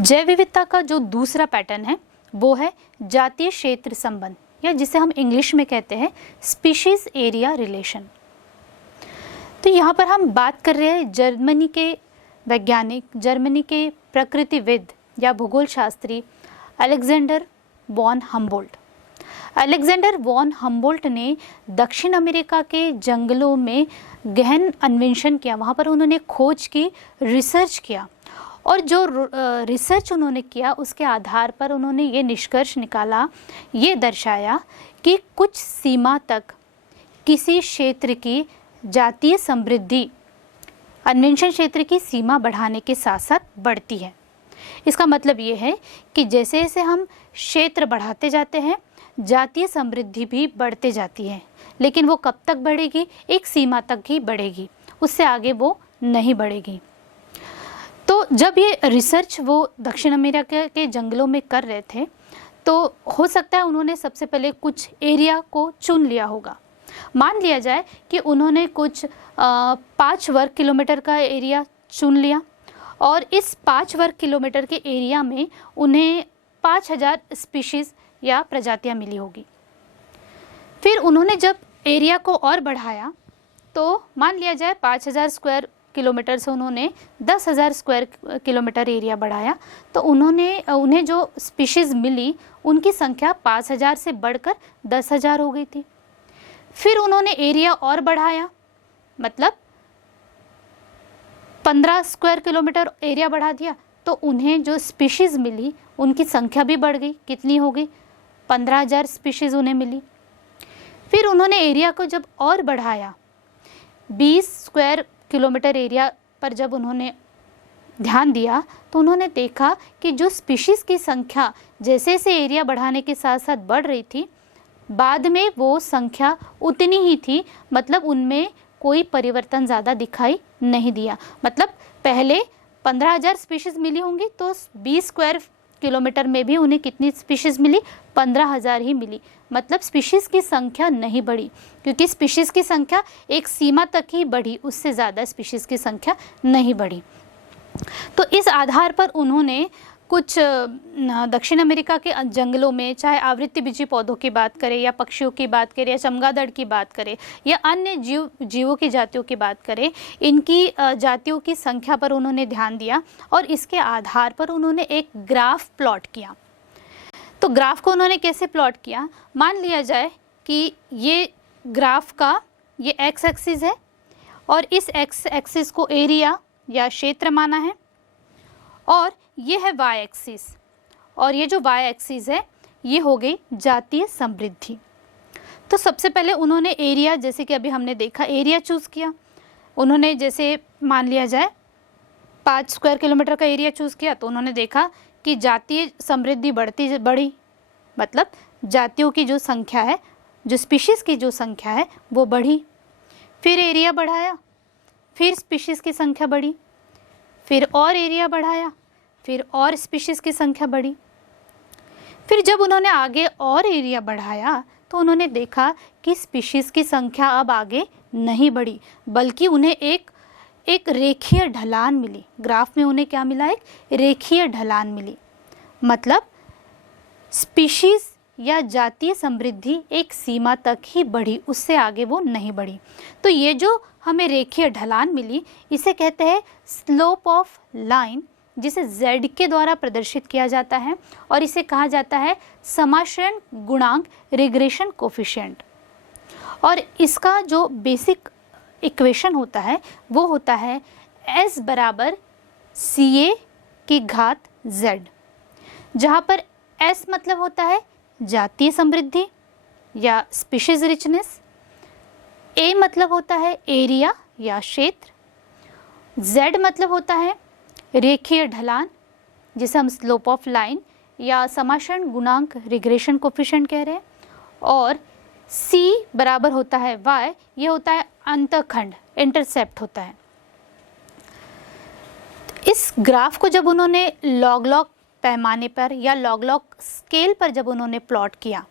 जैव विविधता का जो दूसरा पैटर्न है वो है जातीय क्षेत्र संबंध, या जिसे हम इंग्लिश में कहते हैं स्पीशीज एरिया रिलेशन। तो यहाँ पर हम बात कर रहे हैं जर्मनी के वैज्ञानिक, जर्मनी के प्रकृतिविद या भूगोल शास्त्री Alexander von Humboldt. Alexander von Humboldt ने दक्षिण अमेरिका के जंगलों में गहन अन्वेषण किया, वहाँ पर उन्होंने खोज की, रिसर्च किया, और जो रिसर्च उन्होंने किया उसके आधार पर उन्होंने ये निष्कर्ष निकाला, ये दर्शाया कि कुछ सीमा तक किसी क्षेत्र की जातीय समृद्धि अन्वेषण क्षेत्र की सीमा बढ़ाने के साथ साथ बढ़ती है। इसका मतलब ये है कि जैसे जैसे हम क्षेत्र बढ़ाते जाते हैं जातीय समृद्धि भी बढ़ते जाती है, लेकिन वो कब तक बढ़ेगी? एक सीमा तक ही बढ़ेगी, उससे आगे वो नहीं बढ़ेगी। तो जब ये रिसर्च वो दक्षिण अमेरिका के जंगलों में कर रहे थे तो हो सकता है उन्होंने सबसे पहले कुछ एरिया को चुन लिया होगा। मान लिया जाए कि उन्होंने कुछ 5 वर्ग किलोमीटर का एरिया चुन लिया और इस 5 वर्ग किलोमीटर के एरिया में उन्हें 5000 स्पीशीज़ या प्रजातियां मिली होगी। फिर उन्होंने जब एरिया को और बढ़ाया तो मान लिया जाए 5000 स्क्वायर किलोमीटर से उन्होंने 10,000 स्क्वायर किलोमीटर एरिया बढ़ाया, तो उन्हें जो स्पीशीज़ मिली उनकी संख्या 5000 से बढ़कर 10,000 हो गई थी। फिर उन्होंने एरिया और बढ़ाया, मतलब 15 स्क्वायर किलोमीटर एरिया बढ़ा दिया, तो उन्हें जो स्पीशीज़ मिली उनकी संख्या भी बढ़ गई। कितनी हो गई? 15,000 स्पीशीज़ उन्हें मिली। फिर उन्होंने एरिया को जब और बढ़ाया, 20 स्क्वायर किलोमीटर एरिया पर जब उन्होंने ध्यान दिया तो उन्होंने देखा कि जो स्पीशीज़ की संख्या जैसे जैसे एरिया बढ़ाने के साथ साथ बढ़ रही थी, बाद में वो संख्या उतनी ही थी, मतलब उनमें कोई परिवर्तन ज़्यादा दिखाई नहीं दिया। मतलब पहले 15,000 स्पीशीज़ मिली होंगी तो 20 स्क्वायर किलोमीटर में भी उन्हें कितनी स्पीशीज़ मिली? 15,000 ही मिली। मतलब स्पीशीज़ की संख्या नहीं बढ़ी, क्योंकि स्पीशीज़ की संख्या एक सीमा तक ही बढ़ी, उससे ज़्यादा स्पीशीज़ की संख्या नहीं बढ़ी। तो इस आधार पर उन्होंने कुछ दक्षिण अमेरिका के जंगलों में, चाहे आवृत्तिबीजी पौधों की बात करें या पक्षियों की बात करें या चमगादड़ की बात करें या अन्य जीवों की जातियों की बात करें, इनकी जातियों की संख्या पर उन्होंने ध्यान दिया और इसके आधार पर उन्होंने एक ग्राफ प्लॉट किया। तो ग्राफ को उन्होंने कैसे प्लॉट किया? मान लिया जाए कि ये ग्राफ का ये एक्स एक्सिस है और इस एक्स एक्सिस को एरिया या क्षेत्र माना है, और ये है वाई एक्सिस, और ये जो वाई एक्सिस है ये हो गई जातीय समृद्धि। तो सबसे पहले उन्होंने एरिया, जैसे कि अभी हमने देखा, एरिया चूज़ किया। उन्होंने जैसे मान लिया जाए 5 स्क्वायर किलोमीटर का एरिया चूज़ किया, तो उन्होंने देखा कि जातीय समृद्धि बढ़ी, मतलब जातियों की जो संख्या है, जो स्पीशीज़ की जो संख्या है वो बढ़ी। फिर एरिया बढ़ाया, फिर स्पीशीज़ की संख्या बढ़ी, फिर और एरिया बढ़ाया, फिर और स्पीशीज़ की संख्या बढ़ी। फिर जब उन्होंने आगे और एरिया बढ़ाया तो उन्होंने देखा कि स्पीशीज़ की संख्या अब आगे नहीं बढ़ी, बल्कि उन्हें एक रेखीय ढलान मिली। ग्राफ में उन्हें क्या मिला? एक रेखीय ढलान मिली। मतलब स्पीशीज़ या जातीय समृद्धि एक सीमा तक ही बढ़ी, उससे आगे वो नहीं बढ़ी। तो ये जो हमें रेखीय ढलान मिली इसे कहते हैं स्लोप ऑफ लाइन, जिसे Z के द्वारा प्रदर्शित किया जाता है, और इसे कहा जाता है समाशयन गुणांक, रिग्रेशन कोफिशिएंट। और इसका जो बेसिक इक्वेशन होता है वो होता है S बराबर CA की घात Z, जहाँ पर S मतलब होता है जातीय समृद्धि या स्पीशीज रिचनेस, A मतलब होता है एरिया या क्षेत्र, Z मतलब होता है रेखीय ढलान, जिसे हम स्लोप ऑफ लाइन या समाशयन गुणांक, रिग्रेशन कोफिशिएंट कह रहे हैं, और C बराबर होता है Y, ये होता है अंतखंड, इंटरसेप्ट होता है। इस ग्राफ को जब उन्होंने लॉग पैमाने पर या लॉग स्केल पर जब उन्होंने प्लॉट किया,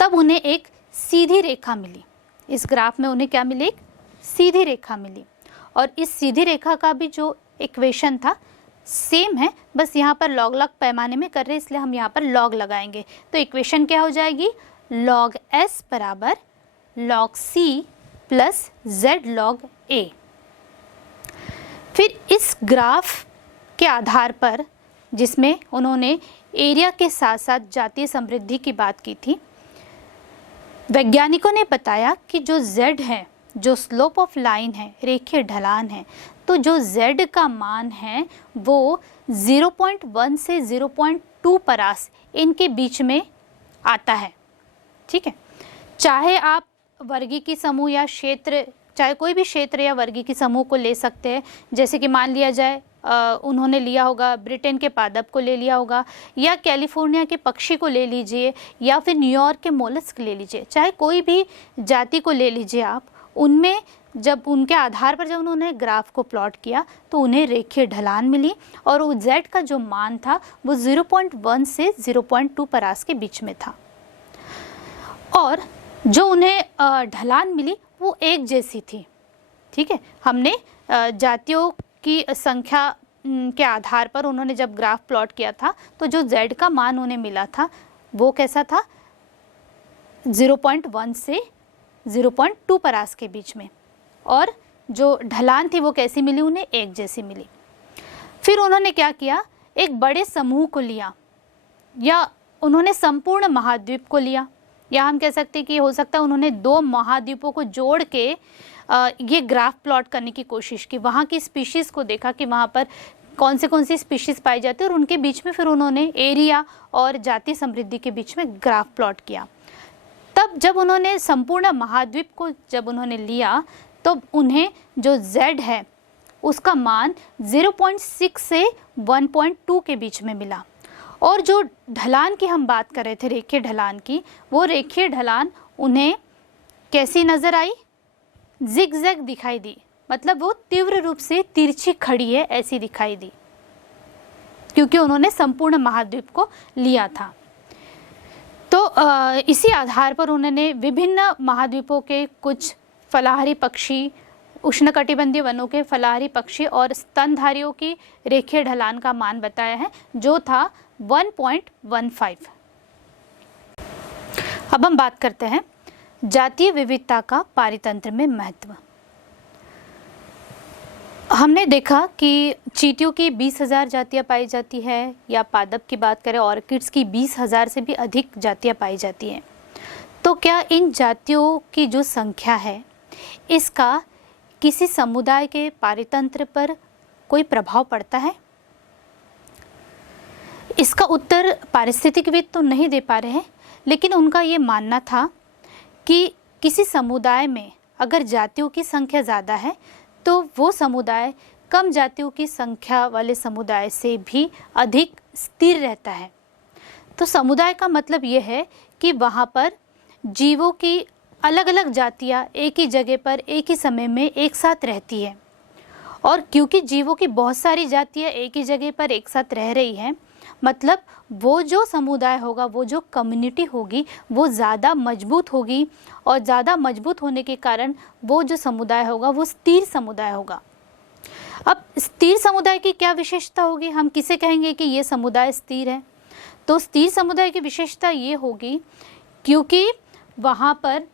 तब उन्हें एक सीधी रेखा मिली। इस ग्राफ में उन्हें क्या मिली? एक सीधी रेखा मिली, और इस सीधी रेखा का भी जो इक्वेशन था सेम है, बस यहाँ पर लॉग लॉग पैमाने में कर रहे हैं इसलिए हम यहाँ पर लॉग लगाएंगे। तो इक्वेशन क्या हो जाएगी, log s बराबर log c plus z log a। फिर इस ग्राफ के आधार पर, जिसमें उन्होंने एरिया के साथ साथ जातीय समृद्धि की बात की थी, वैज्ञानिकों ने बताया कि जो z है, जो स्लोप ऑफ लाइन है, रेखीय ढलान है, तो जो z का मान है वो 0.1 से 0.2 परास इनके बीच में आता है। ठीक है, चाहे आप वर्गीकी समूह या क्षेत्र, चाहे कोई भी क्षेत्र या वर्गीकी समूह को ले सकते हैं, जैसे कि मान लिया जाए उन्होंने लिया होगा ब्रिटेन के पादप को ले लिया होगा, या कैलिफोर्निया के पक्षी को ले लीजिए, या फिर न्यूयॉर्क के मोलस्क ले लीजिए, चाहे कोई भी जाति को ले लीजिए आप, उनमें जब उनके आधार पर जब उन्होंने ग्राफ को प्लॉट किया तो उन्हें रेखीय ढलान मिली और वो z का जो मान था वो 0.1 से 0.2 परास के बीच में था, और जो उन्हें ढलान मिली वो एक जैसी थी। ठीक है, हमने जातियों की संख्या के आधार पर उन्होंने जब ग्राफ प्लॉट किया था तो जो z का मान उन्हें मिला था वो कैसा था, 0.1 से 0.2 परास के बीच में, और जो ढलान थी वो कैसी मिली उन्हें, एक जैसी मिली। फिर उन्होंने क्या किया, एक बड़े समूह को लिया, या उन्होंने संपूर्ण महाद्वीप को लिया, या हम कह सकते हैं कि हो सकता है उन्होंने दो महाद्वीपों को जोड़ के ये ग्राफ प्लॉट करने की कोशिश की, वहाँ की स्पीशीज़ को देखा कि वहाँ पर कौन सी स्पीशीज़ पाई जाती है, और उनके बीच में फिर उन्होंने एरिया और जातीय समृद्धि के बीच में ग्राफ प्लॉट किया। तब जब उन्होंने संपूर्ण महाद्वीप को जब उन्होंने लिया तो उन्हें जो z है उसका मान 0.6 से 1.2 के बीच में मिला, और जो ढलान की हम बात कर रहे थे, रेखीय ढलान की, वो रेखीय ढलान उन्हें कैसी नज़र आई, जिगजैग दिखाई दी, मतलब वो तीव्र रूप से तिरछी खड़ी है ऐसी दिखाई दी, क्योंकि उन्होंने संपूर्ण महाद्वीप को लिया था। तो इसी आधार पर उन्होंने विभिन्न महाद्वीपों के कुछ फलाहारी पक्षी, उष्णकटिबंधीय वनों के फलाहारी पक्षी और स्तनधारियों की रेखीय ढलान का मान बताया है, जो था 1.15। अब हम बात करते हैं जातीय विविधता का पारितंत्र में महत्व। हमने देखा कि चींटियों की 20,000 जातियाँ पाई जाती है, या पादप की बात करें ऑर्किड्स की 20,000 से भी अधिक जातियाँ पाई जाती हैं। तो क्या इन जातियों की जो संख्या है इसका किसी समुदाय के पारितंत्र पर कोई प्रभाव पड़ता है? इसका उत्तर पारिस्थितिकविद तो नहीं दे पा रहे हैं, लेकिन उनका ये मानना था कि किसी समुदाय में अगर जातियों की संख्या ज़्यादा है तो वो समुदाय कम जातियों की संख्या वाले समुदाय से भी अधिक स्थिर रहता है। तो समुदाय का मतलब ये है कि वहाँ पर जीवों की अलग अलग जातियाँ एक ही जगह पर एक ही समय में एक साथ रहती है, और क्योंकि जीवों की बहुत सारी जातियाँ एक ही जगह पर एक साथ रह रही हैं, मतलब वो जो समुदाय होगा, वो जो कम्युनिटी होगी वो ज़्यादा मजबूत होगी, और ज़्यादा मजबूत होने के कारण वो जो समुदाय होगा वो स्थिर समुदाय होगा। अब स्थिर समुदाय की क्या विशेषता होगी, हम किसे कहेंगे कि ये समुदाय स्थिर है? तो स्थिर समुदाय की विशेषता ये होगी क्योंकि वहाँ पर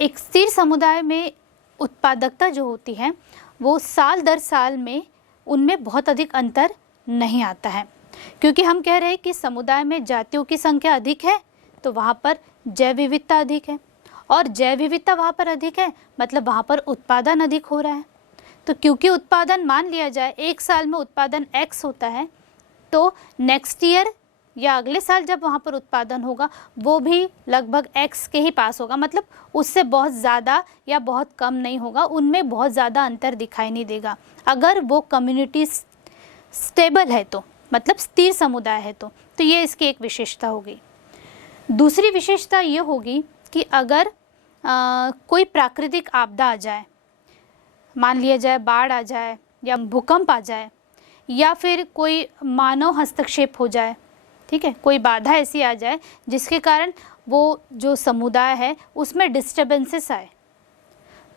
एक स्थिर समुदाय में उत्पादकता जो होती है वो साल दर साल में उनमें बहुत अधिक अंतर नहीं आता है, क्योंकि हम कह रहे हैं कि समुदाय में जातियों की संख्या अधिक है तो वहाँ पर जैव विविधता अधिक है, और जैव विविधता वहाँ पर अधिक है मतलब वहाँ पर उत्पादन अधिक हो रहा है। तो क्योंकि उत्पादन मान लिया जाए एक साल में उत्पादन x होता है, तो नेक्स्ट ईयर या अगले साल जब वहाँ पर उत्पादन होगा वो भी लगभग x के ही पास होगा, मतलब उससे बहुत ज़्यादा या बहुत कम नहीं होगा, उनमें बहुत ज़्यादा अंतर दिखाई नहीं देगा अगर वो कम्युनिटी स्टेबल है तो, मतलब स्थिर समुदाय है तो ये इसकी एक विशेषता होगी। दूसरी विशेषता ये होगी कि अगर कोई प्राकृतिक आपदा आ जाए, मान लिया जाए बाढ़ आ जाए या भूकंप आ जाए या फिर कोई मानव हस्तक्षेप हो जाए, ठीक है, कोई बाधा ऐसी आ जाए जिसके कारण वो जो समुदाय है उसमें डिस्टर्बेंसेस आए,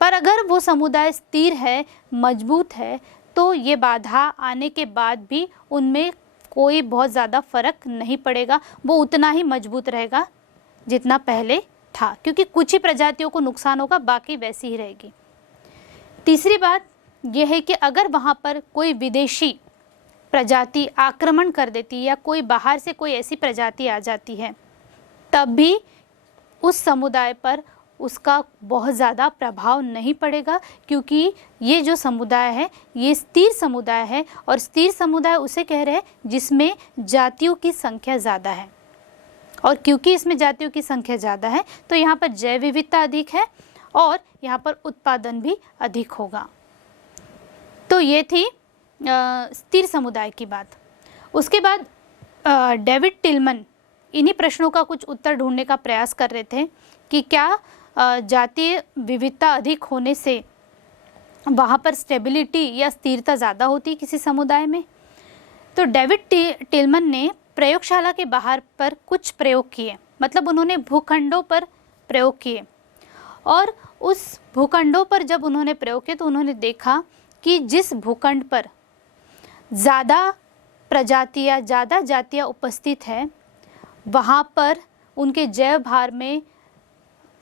पर अगर वो समुदाय स्थिर है, मजबूत है, तो ये बाधा आने के बाद भी उनमें कोई बहुत ज़्यादा फर्क नहीं पड़ेगा, वो उतना ही मजबूत रहेगा जितना पहले था, क्योंकि कुछ ही प्रजातियों को नुकसान होगा, बाकी वैसी ही रहेगी। तीसरी बात यह है कि अगर वहाँ पर कोई विदेशी प्रजाति आक्रमण कर देती है या कोई बाहर से कोई ऐसी प्रजाति आ जाती है, तब भी उस समुदाय पर उसका बहुत ज़्यादा प्रभाव नहीं पड़ेगा, क्योंकि ये जो समुदाय है ये स्थिर समुदाय है, और स्थिर समुदाय उसे कह रहे हैं जिसमें जातियों की संख्या ज़्यादा है। और क्योंकि इसमें जातियों की संख्या ज़्यादा है तो यहाँ पर जैव विविधता अधिक है और यहाँ पर उत्पादन भी अधिक होगा। तो ये थी स्थिर समुदाय की बात। उसके बाद डेविड टिलमन इन्हीं प्रश्नों का कुछ उत्तर ढूंढने का प्रयास कर रहे थे कि क्या जातीय विविधता अधिक होने से वहाँ पर स्टेबिलिटी या स्थिरता ज़्यादा होती किसी समुदाय में। तो डेविड टिलमन ने प्रयोगशाला के बाहर पर कुछ प्रयोग किए, मतलब उन्होंने भूखंडों पर प्रयोग किए, और उस भूखंडों पर जब उन्होंने प्रयोग किए तो उन्होंने देखा कि जिस भूखंड पर ज़्यादा प्रजातियाँ, ज़्यादा जातियाँ उपस्थित है, वहाँ पर उनके जैव भार में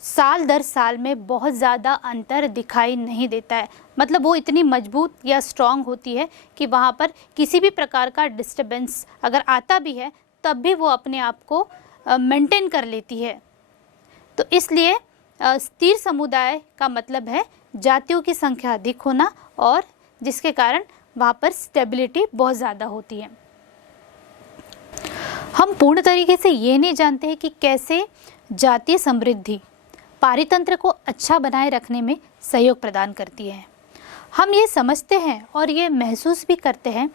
साल दर साल में बहुत ज़्यादा अंतर दिखाई नहीं देता है। मतलब वो इतनी मजबूत या स्ट्रॉन्ग होती है कि वहाँ पर किसी भी प्रकार का डिस्टर्बेंस अगर आता भी है तब भी वो अपने आप को मेंटेन कर लेती है। तो इसलिए स्थिर समुदाय का मतलब है जातियों की संख्या अधिक होना, और जिसके कारण वहाँ पर स्टेबिलिटी बहुत ज़्यादा होती है। हम पूर्ण तरीके से ये नहीं जानते हैं कि कैसे जातीय समृद्धि पारितंत्र को अच्छा बनाए रखने में सहयोग प्रदान करती है। हम ये समझते हैं और ये महसूस भी करते हैं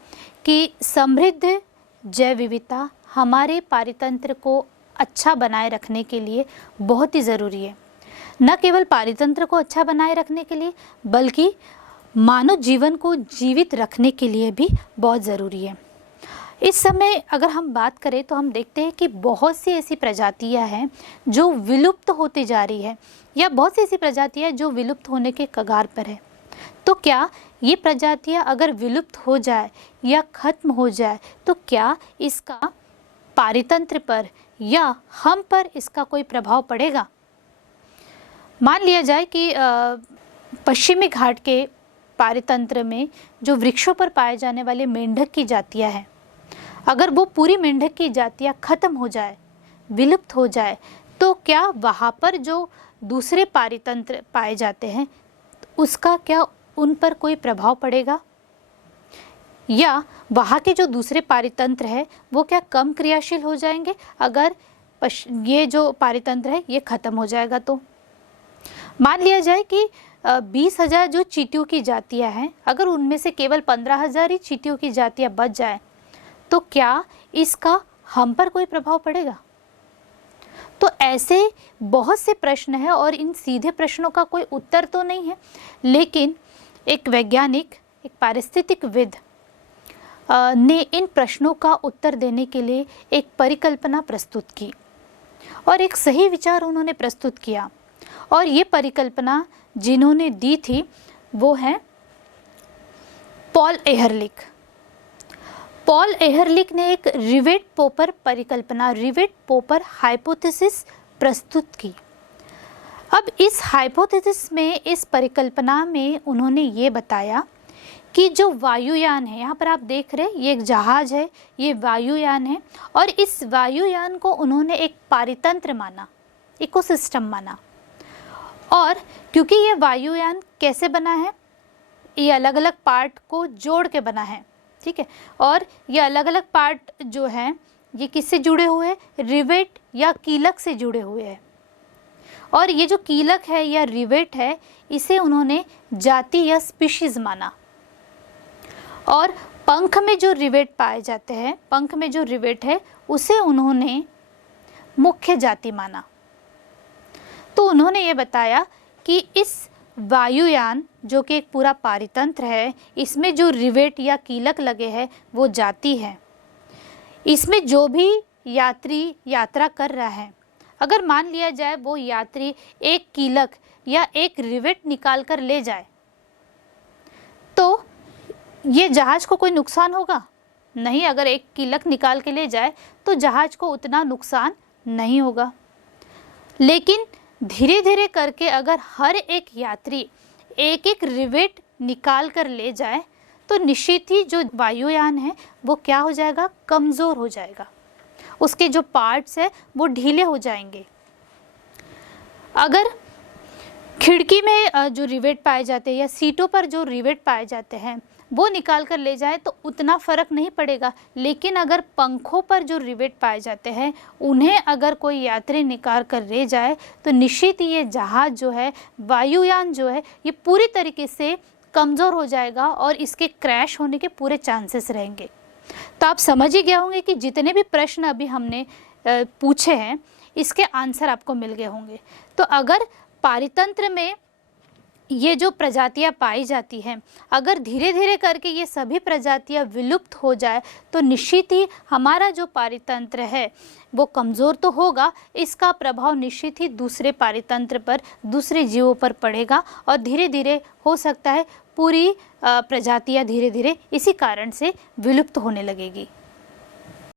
कि समृद्ध जैव विविधता हमारे पारितंत्र को अच्छा बनाए रखने के लिए बहुत ही ज़रूरी है। न केवल पारितंत्र को अच्छा बनाए रखने के लिए बल्कि मानव जीवन को जीवित रखने के लिए भी बहुत ज़रूरी है। इस समय अगर हम बात करें तो हम देखते हैं कि बहुत सी ऐसी प्रजातियां हैं जो विलुप्त होती जा रही है, या बहुत सी ऐसी प्रजातियां जो विलुप्त होने के कगार पर है। तो क्या ये प्रजातियां अगर विलुप्त हो जाए या ख़त्म हो जाए तो क्या इसका पारितंत्र पर या हम पर इसका कोई प्रभाव पड़ेगा? मान लिया जाए कि पश्चिमी घाट के पारितंत्र में जो वृक्षों पर पाए जाने वाले मेंढक की जातियां हैं, अगर वो पूरी मेंढक की जातियां खत्म हो जाए, विलुप्त हो जाए, तो क्या वहाँ पर जो दूसरे पारितंत्र पाए जाते हैं उसका क्या उन पर कोई प्रभाव पड़ेगा? या वहाँ के जो दूसरे पारितंत्र है वो क्या कम क्रियाशील हो जाएंगे अगर ये जो पारितंत्र है ये खत्म हो जाएगा? तो मान लिया जाए कि 20,000 जो चींटियों की जातियाँ हैं, अगर उनमें से केवल 15,000 ही चींटियों की जातियाँ बच जाए तो क्या इसका हम पर कोई प्रभाव पड़ेगा? तो ऐसे बहुत से प्रश्न हैं और इन सीधे प्रश्नों का कोई उत्तर तो नहीं है, लेकिन एक वैज्ञानिक, एक पारिस्थितिकविद ने इन प्रश्नों का उत्तर देने के लिए एक परिकल्पना प्रस्तुत की और एक सही विचार उन्होंने प्रस्तुत किया। और ये परिकल्पना जिन्होंने दी थी वो है पॉल एहरलिख। पॉल एहरलिख ने एक रिवेट पोपर परिकल्पना, रिवेट पोपर हाइपोथेसिस प्रस्तुत की। अब इस हाइपोथेसिस में, इस परिकल्पना में उन्होंने ये बताया कि जो वायुयान है, यहाँ पर आप देख रहे हैं ये एक जहाज है, ये वायुयान है, और इस वायुयान को उन्होंने एक पारितंत्र माना, इकोसिस्टम माना। और क्योंकि ये वायुयान कैसे बना है, ये अलग अलग पार्ट को जोड़ के बना है, ठीक है, और ये अलग अलग पार्ट जो हैं ये किससे जुड़े हुए हैं? रिवेट या कीलक से जुड़े हुए हैं। और ये जो कीलक है या रिवेट है इसे उन्होंने जाति या स्पीशीज माना। और पंख में जो रिवेट पाए जाते हैं, पंख में जो रिवेट है उसे उन्होंने मुख्य जाति माना। तो उन्होंने ये बताया कि इस वायुयान जो कि एक पूरा पारितंत्र है, इसमें जो रिवेट या कीलक लगे हैं वो जाति है। इसमें जो भी यात्री यात्रा कर रहा है, अगर मान लिया जाए वो यात्री एक कीलक या एक रिवेट निकाल कर ले जाए, तो ये जहाज को कोई नुकसान होगा? नहीं, अगर एक कीलक निकाल के ले जाए तो जहाज को उतना नुकसान नहीं होगा। लेकिन धीरे धीरे करके अगर हर एक यात्री एक एक रिवेट निकाल कर ले जाए तो निश्चित ही जो वायुयान है वो क्या हो जाएगा? कमज़ोर हो जाएगा। उसके जो पार्ट्स है वो ढीले हो जाएंगे। अगर खिड़की में जो रिवेट पाए जाते हैं या सीटों पर जो रिवेट पाए जाते हैं वो निकाल कर ले जाए तो उतना फ़र्क नहीं पड़ेगा। लेकिन अगर पंखों पर जो रिवेट पाए जाते हैं उन्हें अगर कोई यात्री निकाल कर ले जाए तो निश्चित ही ये जहाज़ जो है, वायुयान जो है, ये पूरी तरीके से कमज़ोर हो जाएगा और इसके क्रैश होने के पूरे चांसेस रहेंगे। तो आप समझ ही गए होंगे कि जितने भी प्रश्न अभी हमने पूछे हैं इसके आंसर आपको मिल गए होंगे। तो अगर पारितंत्र में ये जो प्रजातियां पाई जाती हैं, अगर धीरे धीरे करके ये सभी प्रजातियां विलुप्त हो जाए तो निश्चित ही हमारा जो पारितंत्र है वो कमज़ोर तो होगा। इसका प्रभाव निश्चित ही दूसरे पारितंत्र पर, दूसरे जीवों पर पड़ेगा और धीरे धीरे हो सकता है पूरी प्रजातियां धीरे धीरे इसी कारण से विलुप्त होने लगेगी।